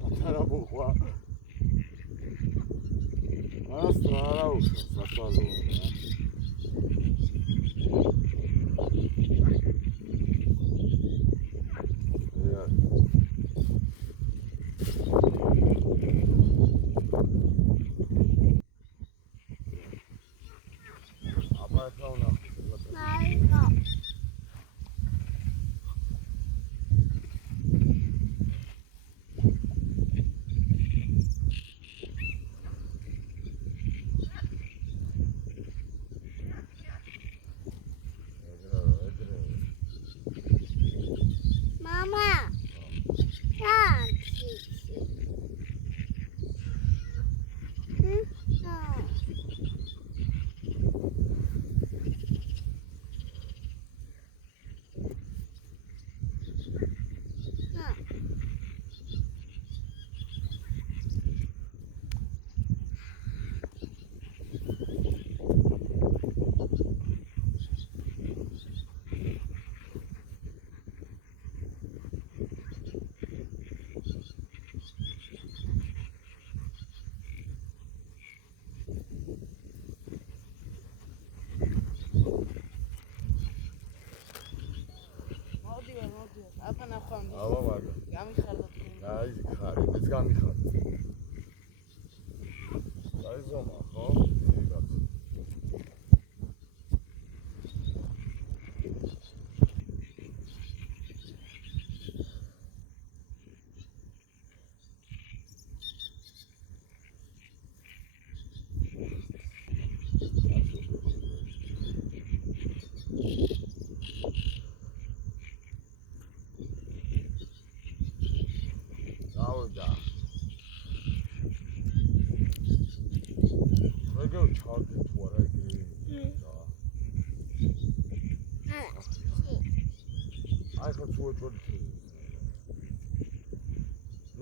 პატარა მოყვა. Ას არა უშავს საფალოა.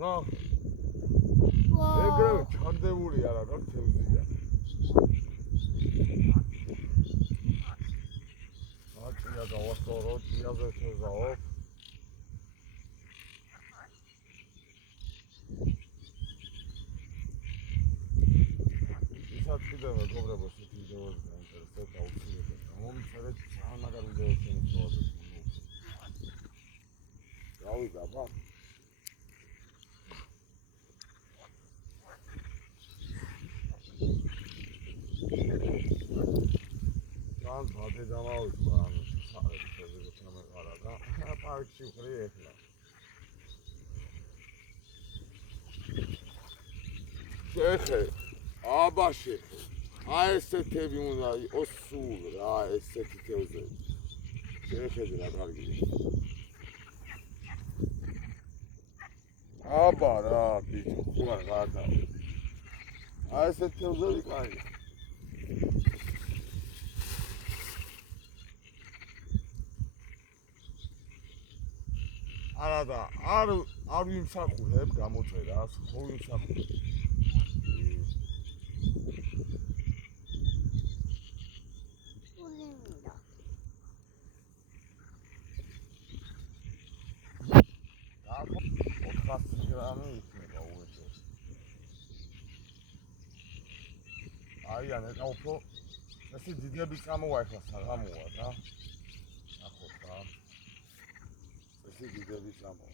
No. ეგრევე ჩანდებული არა რა თევზია. აკია დავასწორო, წიაზე შეზაო. ისაც კიდევ მეგობრებო ეს ვიდეოები დაინტერესებთ აუცილებლად. მომწერეთ ძალიან მაგარი ვიდეოები შემოწმოთ. გავიდა ბა. ბადე დამავიწყდა ანუ საერთოდ ჩამეყარა და პარკში ვყრი ეხლა. შეხე, აბა შეხე. აი ესეთები უნდა იყოს სულ რა ესეთი თევზები. შეხედე რა კარგია. აბა რა ბიჭო, ხوار გადა. აი ესეთი თევზები კარგია. არა და არ ვიმსახურებ გამოწერას, ხო ვიმსახურებ. და 400 გრამი იქნება უერთოდ. არიან ეხლა უფრო ესე დიდები წამოვა ეხლა საღამოა და ნახოთ რა. Gideriz ama.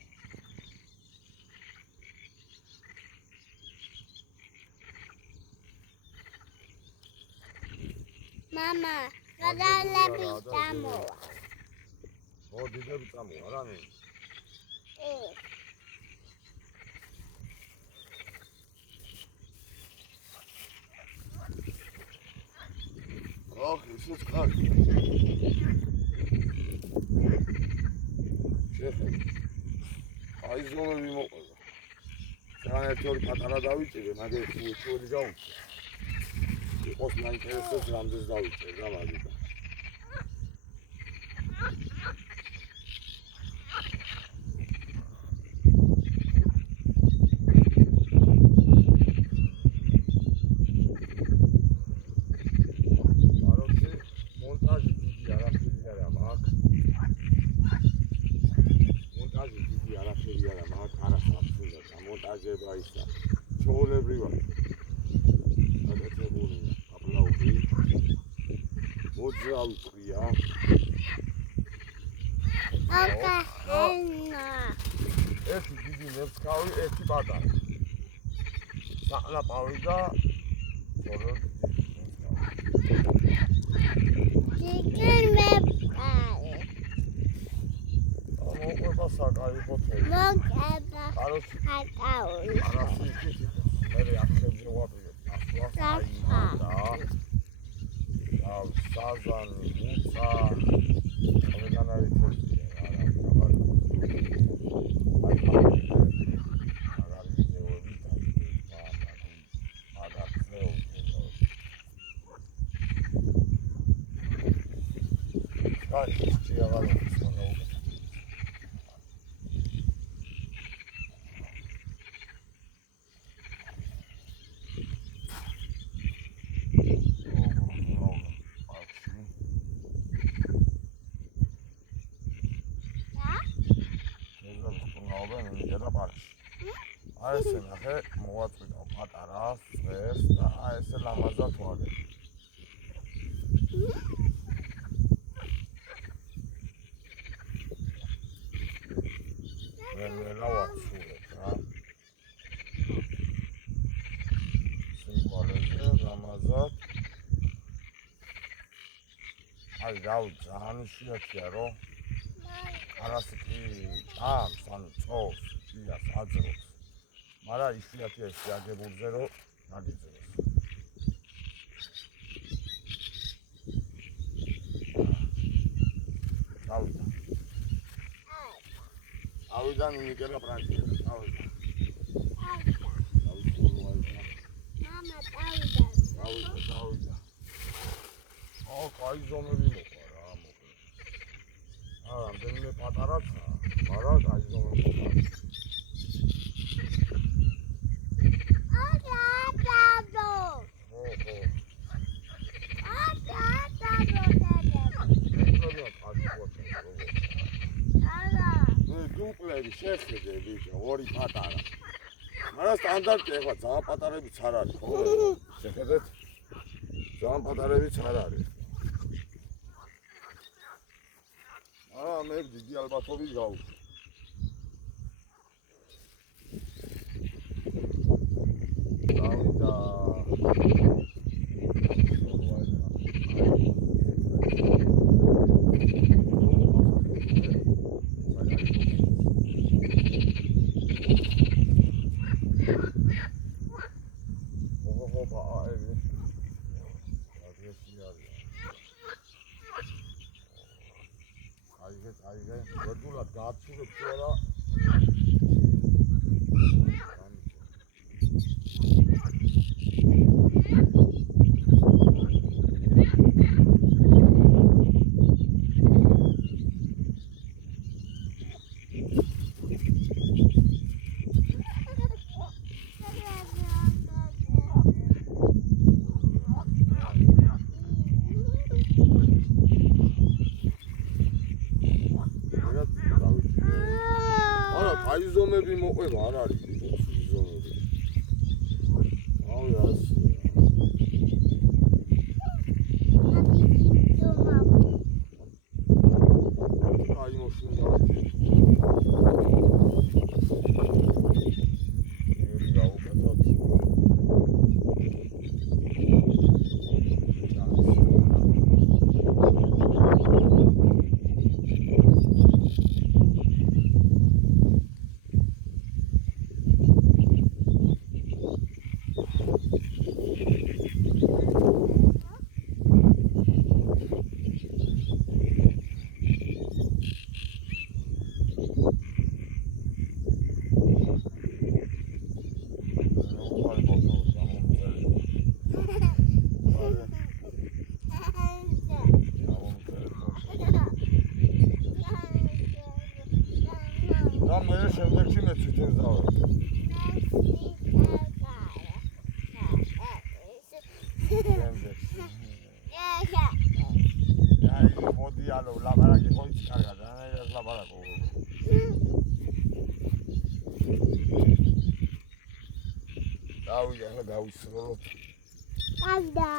Mama, kadar bitamo. O dide bitamo, arani. Oh, this is hard. აი ზოლები მოყვა. ძალიან ერთი პატარა დავიჭირე, მაგერ უჩველი გავუჭე. იყოს მაინტერესებს რამდენს დავიჭერე რა მაგიტა. აროჩე მონტაჟი დიდი არაფერი არა მაქვს. მონტაჟი დიდი არაფერი არა მაქვს, არა საფრთხეა. გაგება ისა. ჩაოლებრივად. გაკეთებულია. აპლაუდი. მოძრავი ყრია. ერთი დიდი ნებსქავი, ერთი პატარა. საყლაპავი და სწორედ მოყვება საკაიფო თემი. კაროჩი. არასი იქით იყოს. მე ახებზე ვაპირებ. ახლა საიმა და საზანი, მუცა. ყველგან არის თემი. Ay, şey alalım sonra oldu. Ay sen ahe moğatvida patara ses da ay sen lamazat vage. Lava suret ha. Simbolizuje lamazat. Ay dav ძალიან შეაქია რომ არასიკი ჭამს ანუ წოვს ჭიას აძრობს. მაგრამ ისიათია შეაგებულზე რომ დაგიძროს. დავიდა. ავიდან იმიკერა პრაქტიკა. დავიდა. მამა დავიდა. კაი ზომები მოყვა რა მოკლედ. რამდენიმე პატარაცაა, მაგრამ კაი ზომები მოყვა. დუპლები შეხედე ბიჭო, ორი პატარა. მაგრამ სტანდარტი ახლა ძალიან პატარებიც არ არის, ხო? შეხედეთ. ძალიან პატარებიც არ არის. მე დიდი ალბათობით გავუშვი. დავიდა. Այգեն գդուլա դարձուղը փորա აი ზომები მოყვება არ არის ზომები. ავი ასე. აი მოშინდა. ერი გაუკეთოთ. მე შემდეგში მე თვითონ დავარ. აი მოდი ალო ლაბარაკი ხო ის კარგად არა ეს ლაბარაკო. გავისროლოთ. Anda.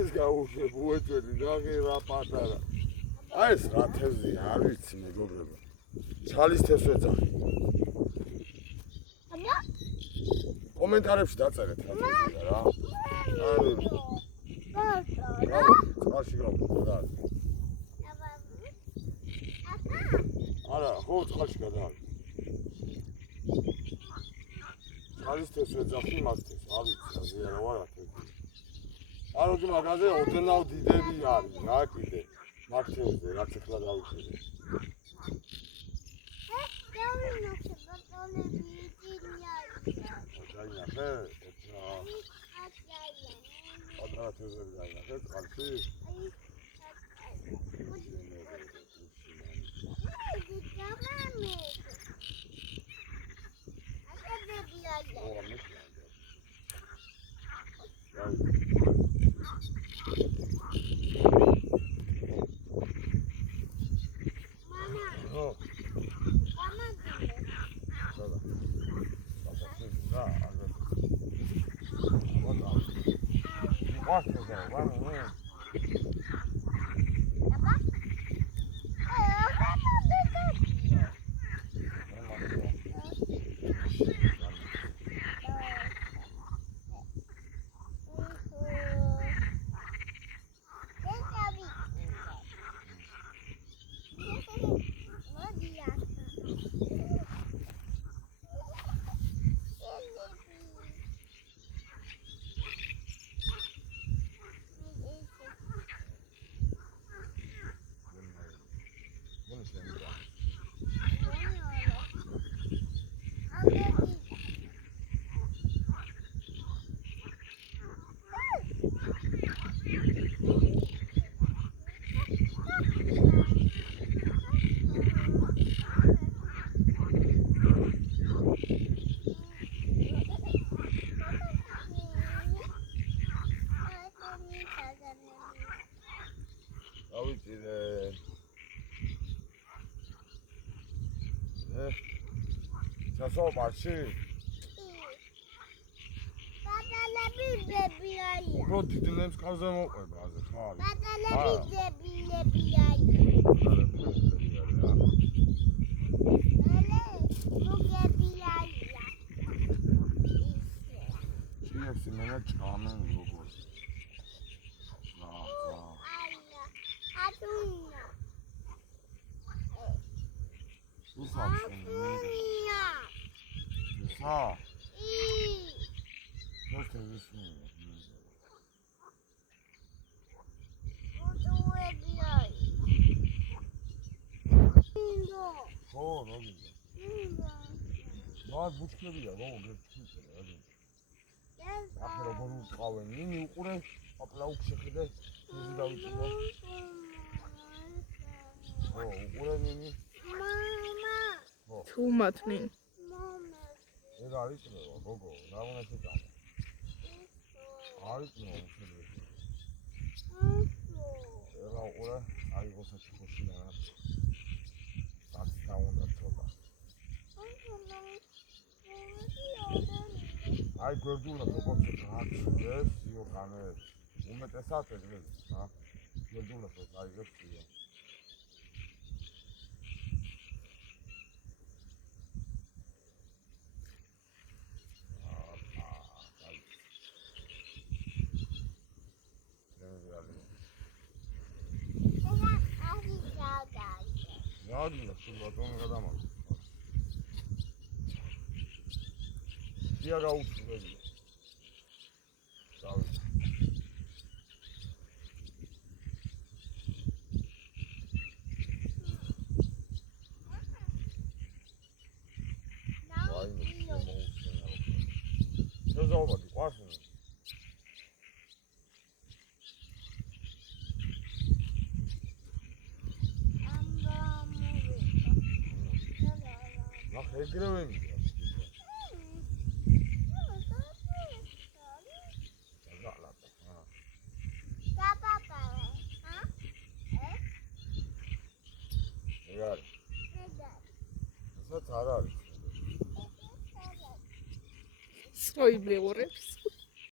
ეს გაუშვებ უეჭველი ნახე რა პატარა. აი ეს რა თევზია, არ ვიცი მეგობრებო. ჩალის თევზს ეძახი. აბა? კომენტარებში დაწერეთ რა თევზია რა. წყალში გავხდა რა. არა, ხო წყალში გადააქვს. ჩალის თევზს ეძახი მაგთეს, არ ვიცი, აზია რა ვარ ათევზი. არ იგი მაგაზე ოდნავ დიდები არის რა კიდე მაგთევზე რაც ახლა გავიხედე. დავინახე ბატონები იდინია. დაინახე? პატარა თევზები დაინახე წყალში? სასოფაში? ბატალები ძები არის. უფრო დიდნებს ყავზე მოყვება ასე ხარ? ბატალები ძებილები არის. მოგები არის. ჩიებს იმენა ჭამენ როგორც. ატუნა. მას ბუჩქებია, გოგო, ახლა როგორ უყავენ, ნინი უყურე, აპლაუქ შეხედე, ძი დავიწყო. ხო, უყურე ნინი. მამა. თუ მათნინ. მამა. ეგ არის წნევა, გოგო, რა უნდა შეკამო? არის წნევა, შეგვიძლია. ეხლა უყურე, აი გოსაცი ხოშინა რა. აქ დაუნდა ცოტა. აი გვერდულად როგორც გააჩნდეს იოხანეს უმეტესად ეგრე რა გვერდულად აიღებს იო რა სულ ბატონი გადამაქვს დია გაუშვებია. დავით. მოგზაობა გიყვარს? ნახე ეგრევე მიდია. სოიბლეორებს.